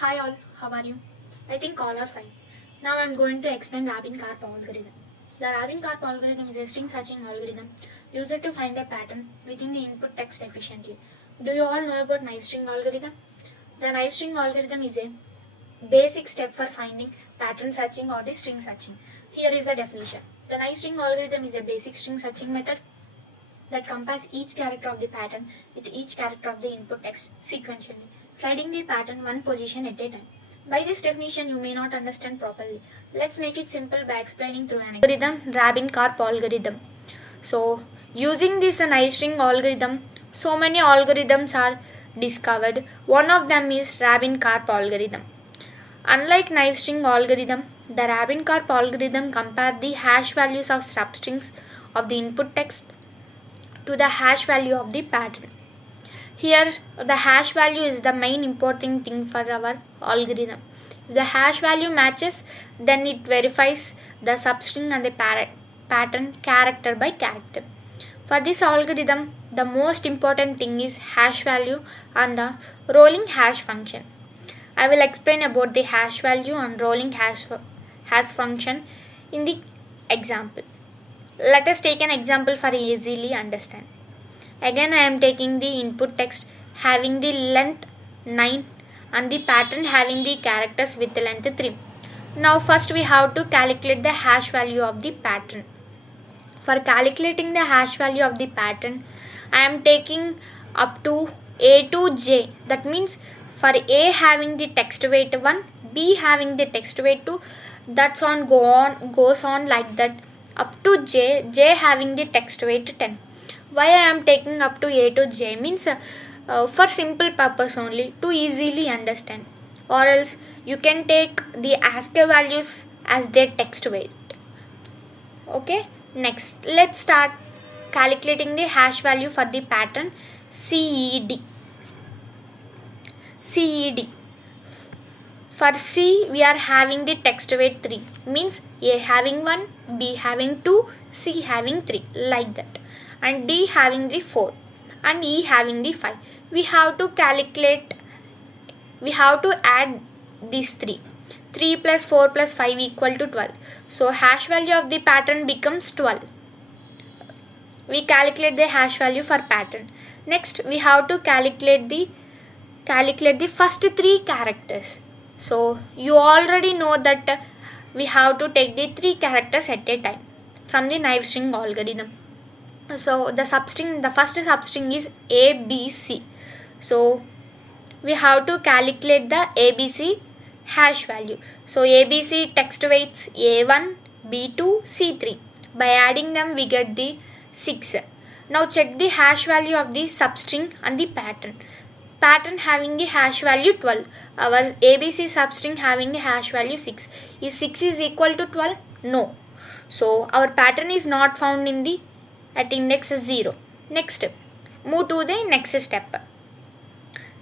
Hi all, how are you? I think all are fine. Now I am going to explain rabin-karp algorithm. The rabin-karp algorithm is a string searching algorithm used to find a pattern within the input text efficiently. Do you all know about knife string algorithm? The knife string algorithm is a basic step for finding pattern searching or the string searching. Here is the definition. The knife string algorithm is a basic string searching method that compares each character of the pattern with each character of the input text sequentially, sliding the pattern one position at a time. By this definition, you may not understand properly. Let's make it simple by explaining through an algorithm, rabin-karp algorithm. So, using this knife string algorithm, so many algorithms are discovered. One of them is rabin-karp algorithm. Unlike knife string algorithm, the rabin-karp algorithm compares the hash values of substrings of the input text to the hash value of the pattern. Here, the hash value is the main important thing for our algorithm. If the hash value matches, then it verifies the substring and the pattern character by character. For this algorithm, the most important thing is hash value and the rolling hash function. I will explain about the hash value and rolling hash function in the example. Let us take an example for easily understand. Again, I am taking the input text having the length 9 and the pattern having the characters with the length 3. Now first we have to calculate the hash value of the pattern. For calculating the hash value of the pattern, I am taking up to A to J. That means for A having the text weight 1, B having the text weight 2, that's on goes on like that up to J having the text weight 10. Why I am taking up to A to J means for simple purpose only to easily understand, or else you can take the ASCII values as their text weight. Okay, next let's start calculating the hash value for the pattern CED. CED. For C, we are having the text weight 3, means A having 1, B having 2, C having 3, like that, and D having the 4, and E having the 5. We have to add these 3. 3 plus 4 plus 5 equal to 12. So, hash value of the pattern becomes 12. We calculate the hash value for pattern. Next, we have to calculate the first 3 characters. So you already know that we have to take the 3 characters at a time from the knife string algorithm. So the first substring is ABC. So we have to calculate the ABC hash value. So ABC text weights A1, B2, C3. By adding them we get the 6. Now check the hash value of the substring and the pattern having the hash value 12. Our ABC substring having the hash value 6. Is 6 is equal to 12? No. So our pattern is not found in the at index 0. Next, move to the next step.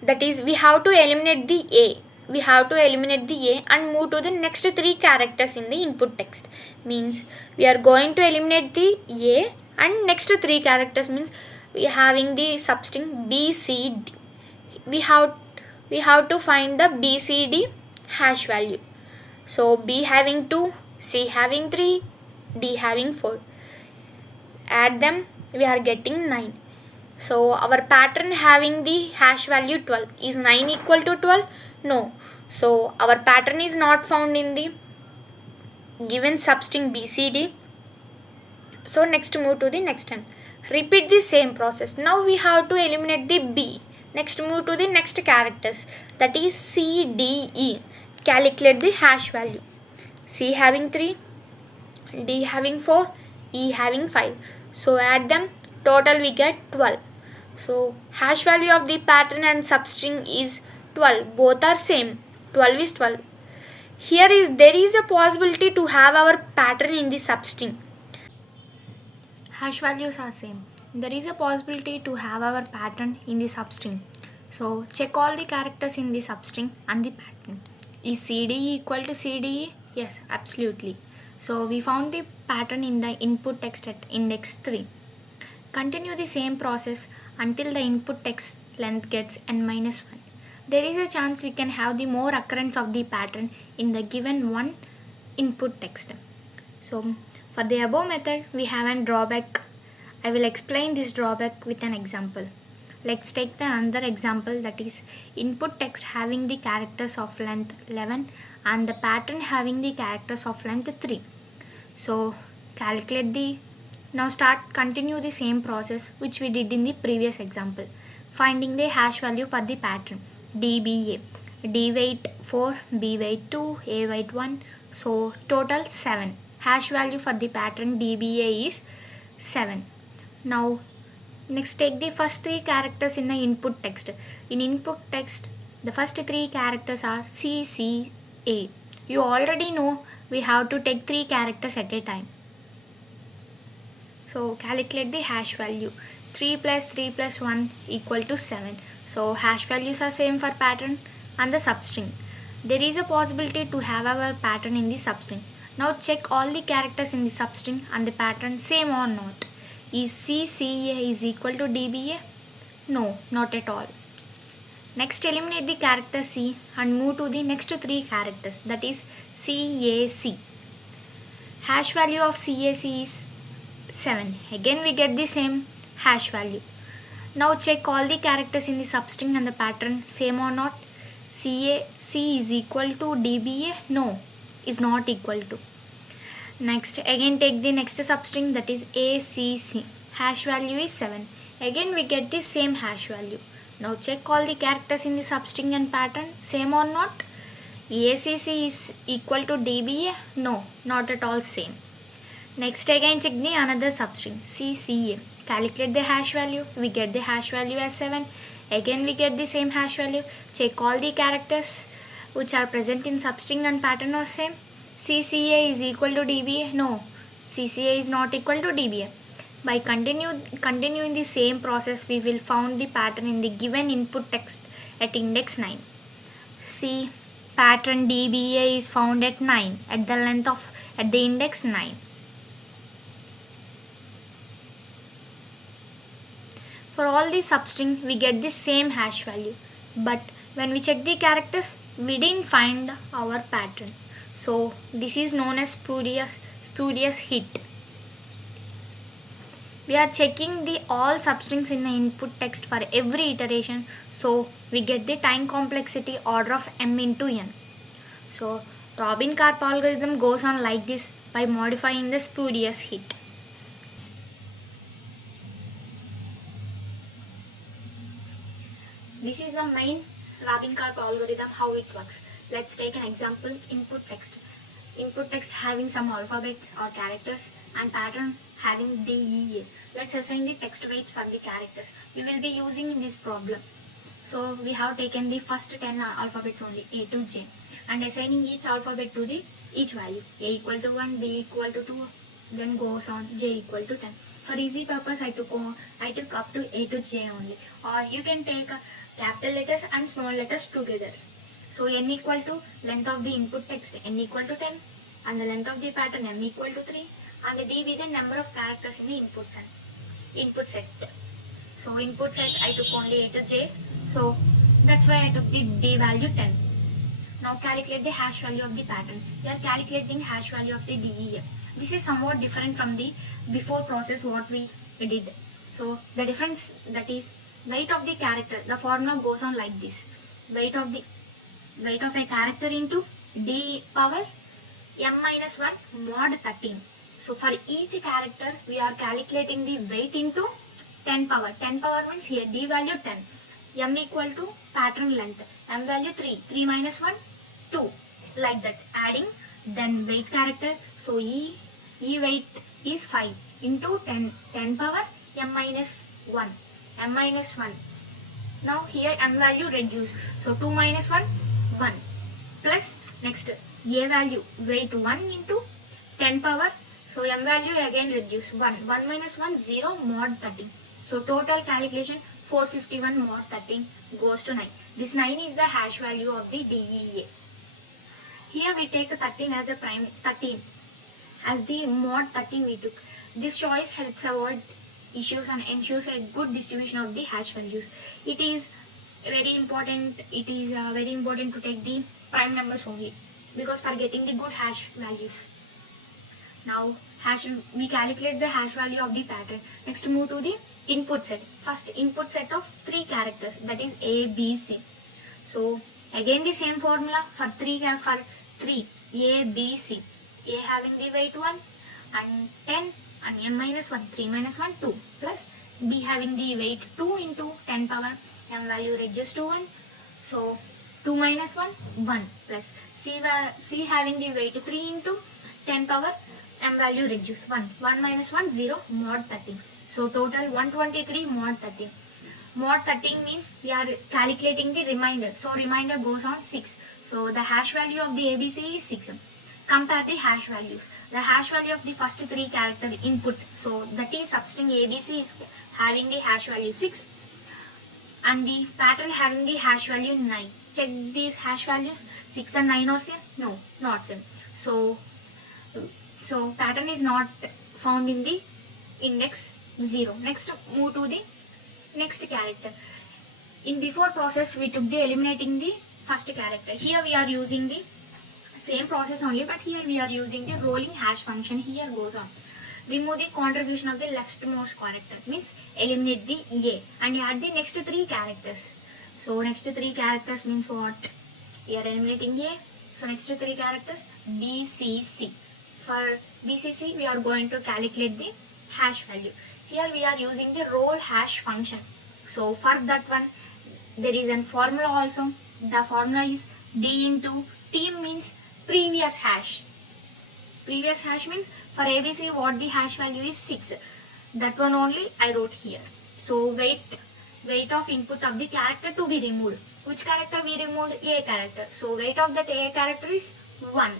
That is, we have to eliminate the A. We have to eliminate the A and move to the next 3 characters in the input text. Means we are going to eliminate the A and next 3 characters means we are having the substring B, C, D. We have to find the BCD hash value. So B having 2, C having 3, D having 4. Add them, we are getting 9. So our pattern having the hash value 12. Is 9 equal to 12? No. So our pattern is not found in the given substring BCD. So next move to the next time. Repeat the same process. Now we have to eliminate the B. Next move to the next characters, that is C, D, E. Calculate the hash value. C having 3, D having 4, E having 5. So add them, total we get 12. So hash value of the pattern and substring is 12. Both are same. 12 is 12. There is a possibility to have our pattern in the substring. Hash values are same. There is a possibility to have our pattern in the substring. So check all the characters in the substring and the pattern. Is CDE equal to CDE? Yes, absolutely. So we found the pattern in the input text at index 3. Continue the same process until the input text length gets n minus 1. there is a chance we can have the more occurrence of the pattern in the given one input text. So for the above method we have a drawback. I will explain this drawback with an example. Let's take the another example, that is input text having the characters of length 11 and the pattern having the characters of length 3. So calculate the, now continue the same process which we did in the previous example. Finding the hash value for the pattern DBA, D weight 4, B weight 2, A weight 1, so total 7. Hash value for the pattern DBA is 7. Now next take the first 3 characters in the input text. In input text the first 3 characters are CCA. You already know we have to take 3 characters at a time. So calculate the hash value. 3 plus 3 plus 1 equal to 7. So hash values are same for pattern and the substring. There is a possibility to have our pattern in the substring. Now check all the characters in the substring and the pattern same or not. Is CCA is equal to DBA? No, not at all. Next eliminate the character C and move to the next 3 characters, that is CAC. Hash value of CAC is 7. Again we get the same hash value. Now check all the characters in the substring and the pattern same or not. CAC is equal to DBA? No, is not equal to. Next again take the next substring, that is ACC. Hash value is 7. Again we get the same hash value. Now check all the characters in the substring and pattern same or not. ACC is equal to DBA? No, not at all same. Next again check the another substring CCA. Calculate the hash value. We get the hash value as 7. Again we get the same hash value. Check all the characters which are present in substring and pattern are same. CCA is equal to DBA? No, CCA is not equal to DBA. By continuing the same process, we will found the pattern in the given input text at index 9. See, pattern DBA is found at 9 at the index 9. For all the substring, we get the same hash value, but when we check the characters, we didn't find our pattern. So this is known as spurious hit. We are checking the all substrings in the input text for every iteration, so we get the time complexity order of m into n. So rabin-karp algorithm goes on like this by modifying the spurious hit. This is the main rabin-karp algorithm, how it works. Let's take an example, input text. Input text having some alphabets or characters and pattern having DEA. Let's assign the text weights for the characters. We will be using in this problem. So we have taken the first 10 alphabets only, A to J, and assigning each alphabet to the each value. A equal to 1, B equal to 2, then goes on J equal to 10. For easy purpose I took up to A to J only, or you can take capital letters and small letters together. So n equal to length of the input text n equal to 10 and the length of the pattern m equal to 3 and the d be the number of characters in the input set. So input set I took only A to J, so that's why I took the d value 10. Now calculate the hash value of the pattern. We are calculating hash value of the DEF. This is somewhat different from the before process what we did. So the difference, that is weight of the character. The formula goes on like this: weight of a character into d power m minus 1 mod 13. So for each character we are calculating the weight into 10 power. 10 power means here d value 10, m equal to pattern length, m value 3, 3 minus 1, 2, like that, adding then weight character. So e weight is 5 into 10 power m minus 1, m minus 1. Now here m value reduce, so 2 minus 1, 1, plus next a value weight 1 into 10 power, so m value again reduce 1, 1 minus 1, 0 mod 13. So total calculation 451 mod 13 goes to 9. This 9 is the hash value of the DEA. Here we take 13 as a prime, 13 as the mod 13 we took. This choice helps avoid issues and ensures a good distribution of the hash values. It is very important, it is very important to take the prime numbers only, because for getting the good hash values. Now we calculate the hash value of the pattern. Next move to the input set. First input set of 3 characters, that is A, B, C. So again the same formula for 3 A, B, C. A having the weight 1 and 10 and n minus 1, 3 minus 1, 2, plus B having the weight 2 into 10 power m value reduced to 1. So 2 minus 1, 1, plus C having the weight 3 into 10 power m value reduced 1. 1 minus 1, 0, mod 13. So total 123 mod 13. Mod 13 means we are calculating the remainder. So remainder goes on 6. So the hash value of the ABC is 6. Compare the hash values. The hash value of the first 3 character input, so that is substring ABC, is having the hash value 6 and the pattern having the hash value 9. Check these hash values. 6 and 9 are same? No, not same. So pattern is not found in the index 0. Next move to the next character. In before process we took the eliminating the first character. Here we are using the same process only, but here we are using the rolling hash function. Here goes on. Remove the contribution of the leftmost character, means eliminate the A and add the next 3 characters. So next 3 characters means what? We are eliminating A. So next 3 characters B, C, C. For B, C, C we are going to calculate the hash value. Here we are using the roll hash function. So for that one there is a formula also. The formula is D into T, means previous hash. Previous hash means for ABC what the hash value is 6. That one only I wrote here. So weight of input of the character to be removed. Which character we removed? A character. So weight of that A character is 1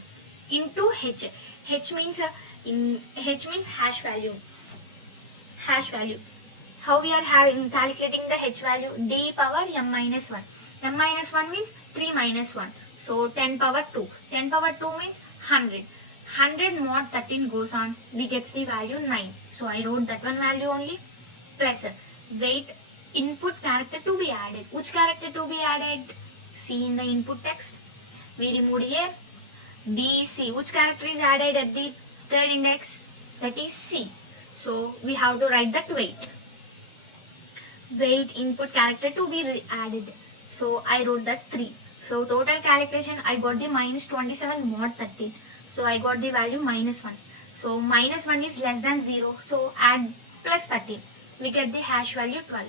into H. H means hash value. Hash value. How we are calculating the H value? D power m minus 1. M minus 1 means 3 minus 1. So 10 power 2. 10 power 2 means 100. 100 mod 13 goes on. We get the value 9. So I wrote that one value only. Plus weight input character to be added. Which character to be added? See in the input text. We removed A, B, C. Which character is added at the third index? That is C. So we have to write that weight. Weight input character to be added. So I wrote that 3. So total calculation I got the minus 27 mod 13. So I got the value minus 1. So minus 1 is less than 0. So add plus 13. We get the hash value 12.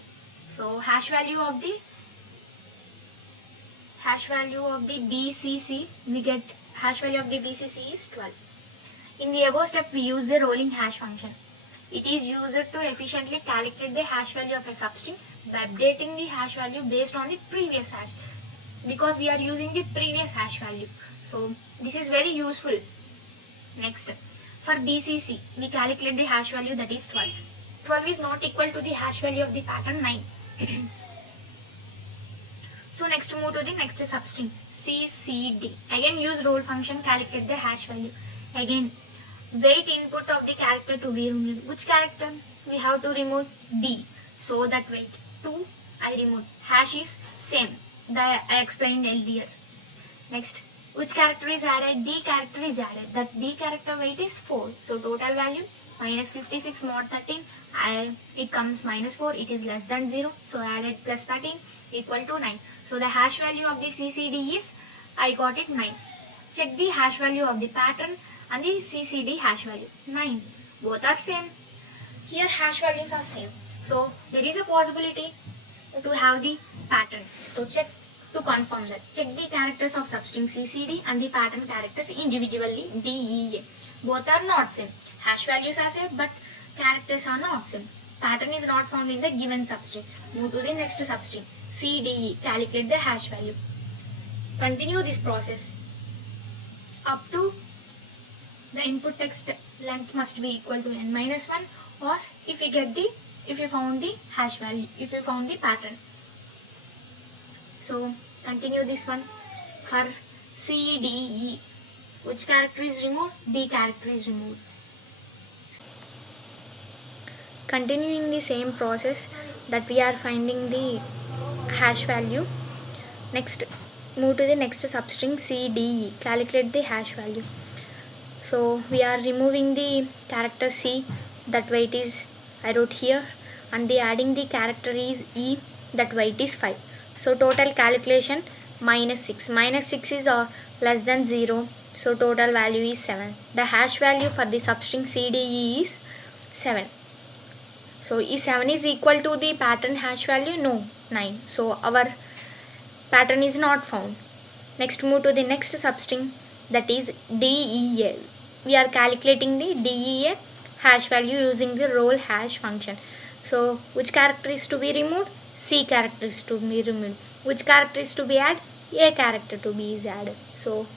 So hash value of the BCC, we get hash value of the BCC is 12. In the above step we use the rolling hash function. It is used to efficiently calculate the hash value of a substring by updating the hash value based on the previous hash, because we are using the previous hash value. So this is very useful. Next, for BCC we calculate the hash value, that is 12. 12 is not equal to the hash value of the pattern 9. So next move to the next substring CCD. Again use roll function, calculate the hash value. Again weight input of the character to be removed. Which character? We have to remove D. So that weight 2 I removed. Hash is same that I explained earlier. Next, which character is added? D character is added. That D character weight is 4. So total value minus 56 mod 13. It comes minus 4. It is less than 0. So added plus 13 equal to 9. So the hash value of the CCD is, I got it 9. Check the hash value of the pattern and the CCD hash value 9. Both are same. Here hash values are same. So there is a possibility to have the pattern. So check to confirm that. Check the characters of substring CCD and the pattern characters individually D, E, A. Both are not same. Hash values are same but characters are not same. Pattern is not found in the given substring. Move to the next substring CDE. Calculate the hash value. Continue this process up to the input text length must be equal to n minus 1, or if you found the hash value, if you found the pattern. So continue this one for CDE. Which character is removed? D character is removed. Continuing the same process that we are finding the hash value. Next, move to the next substring CDE. Calculate the hash value. So we are removing the character C, that weight is I wrote here, and the adding the character is E, that weight is 5. So total calculation -6. -6 is less than 0. So total value is 7. The hash value for the substring CDE is 7. So is 7 is equal to the pattern hash value? No, 9. So our pattern is not found. Next, move to the next substring, that is DEA. We are calculating the DEA hash value using the roll hash function. So which character is to be removed? C character is to be removed. Which character is to be added? A character to be is added. So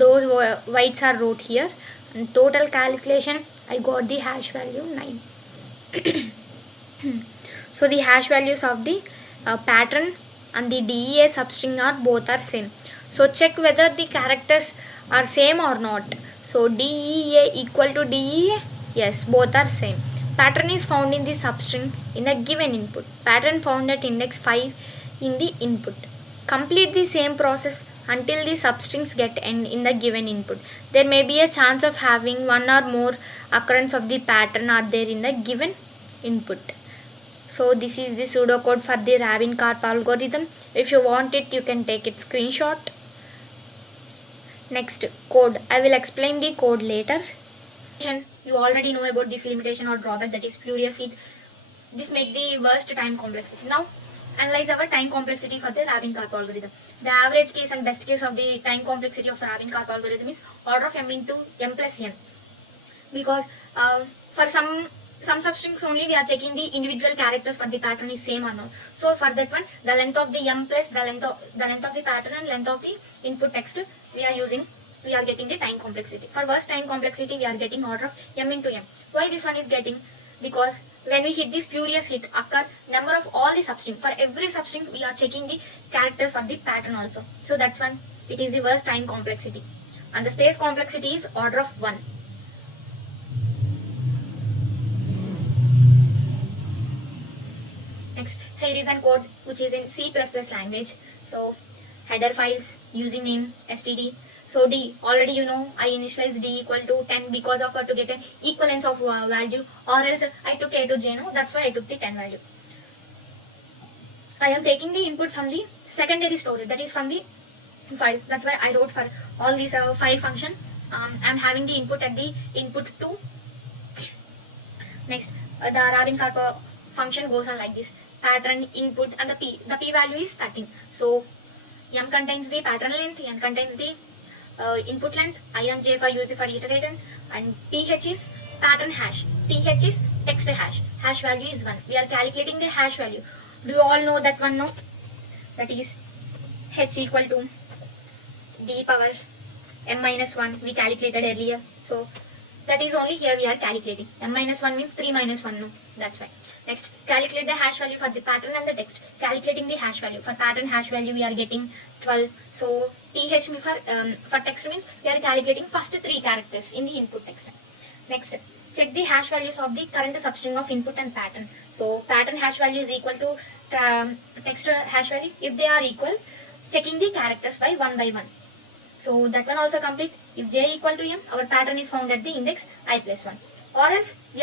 those weights are wrote here, and total calculation I got the hash value 9. So the hash values of the pattern and the DEA substring are both are same. So check whether the characters are same or not. So DEA equal to DEA, yes, both are same. Pattern is found in the substring in the given input. Pattern found at index 5 in the input. Complete the same process until the substrings get end in the given input. There may be a chance of having one or more occurrence of the pattern are there in the given input. So this is the pseudocode for the rabin-karp algorithm. If you want it, you can take it screenshot. Next, code. I will explain the code later. You already know about this limitation or drawback, that is spurious heat. This makes the worst time complexity. Now analyze our time complexity for the rabin-karp algorithm. The average case and best case of the time complexity of rabin-karp algorithm is order of m into m plus n. Because for some substrings only we are checking the individual characters for the pattern is same or not. So for that one, the length of the m plus the length of the pattern and length of the input text we are getting the time complexity. For worst time complexity we are getting order of m into m. Why this one is getting? Because when we hit this spurious hit occur number of all the substring. For every substring we are checking the characters for the pattern also. So that's one, it is the worst time complexity. And the space complexity is order of 1. Next, here is an code which is in C++ language. So header files, using name, std. So D, already you know I initialized D equal to 10 because of to get an equivalence of value, or else I took A to J, no, that's why I took the 10 value. I am taking the input from the secondary storage, that is from the files. That's why I wrote for all these file function. I am having the input at the input 2. Next, the rabin-karp function goes on like this: pattern, input, and the p value is 13. So m contains the pattern length, n contains the input length, I and j for use for iterator, and ph is pattern hash, th is text hash. Hash value is 1. We are calculating the hash value. Do you all know that one? No, that is h equal to d power m minus 1. We calculated earlier. So that is only here we are calculating. M minus 1 means 3 minus 1, no, that's why. Next, calculate the hash value for the pattern and the text. Calculating the hash value. For pattern hash value we are getting 12. So th for text means we are calculating first 3 characters in the input text. Next, check the hash values of the current substring of input and pattern. So pattern hash value is equal to text hash value. If they are equal, checking the characters by 1 by 1. So that one also complete. If j equal to m, our pattern is found at the index I plus 1. Or else we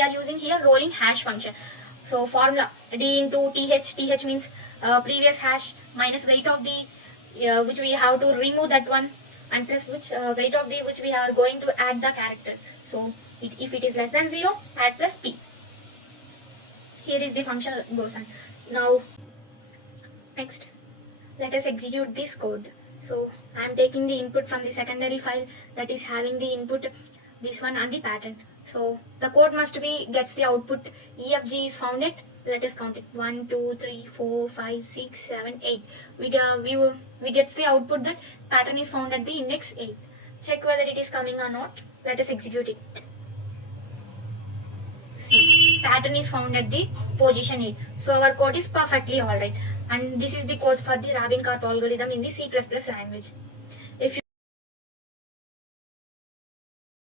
are using here rolling hash function. So formula d into th means previous hash minus weight of the which we have to remove that one, and plus which weight of the which we are going to add the character. So if it is less than 0, add plus p. Here is the function goes on. Now next, let us execute this code. So I am taking the input from the secondary file that is having the input this one and the pattern. So the code must be gets the output EFG is found at, let us count it, 1 2 3 4 5 6 7 8. We gets the output that pattern is found at the index 8. Check whether it is coming or not. Let us execute it. See, pattern is found at the position 8. So our code is perfectly alright. And this is the code for the rabin-karp algorithm in the C++ language.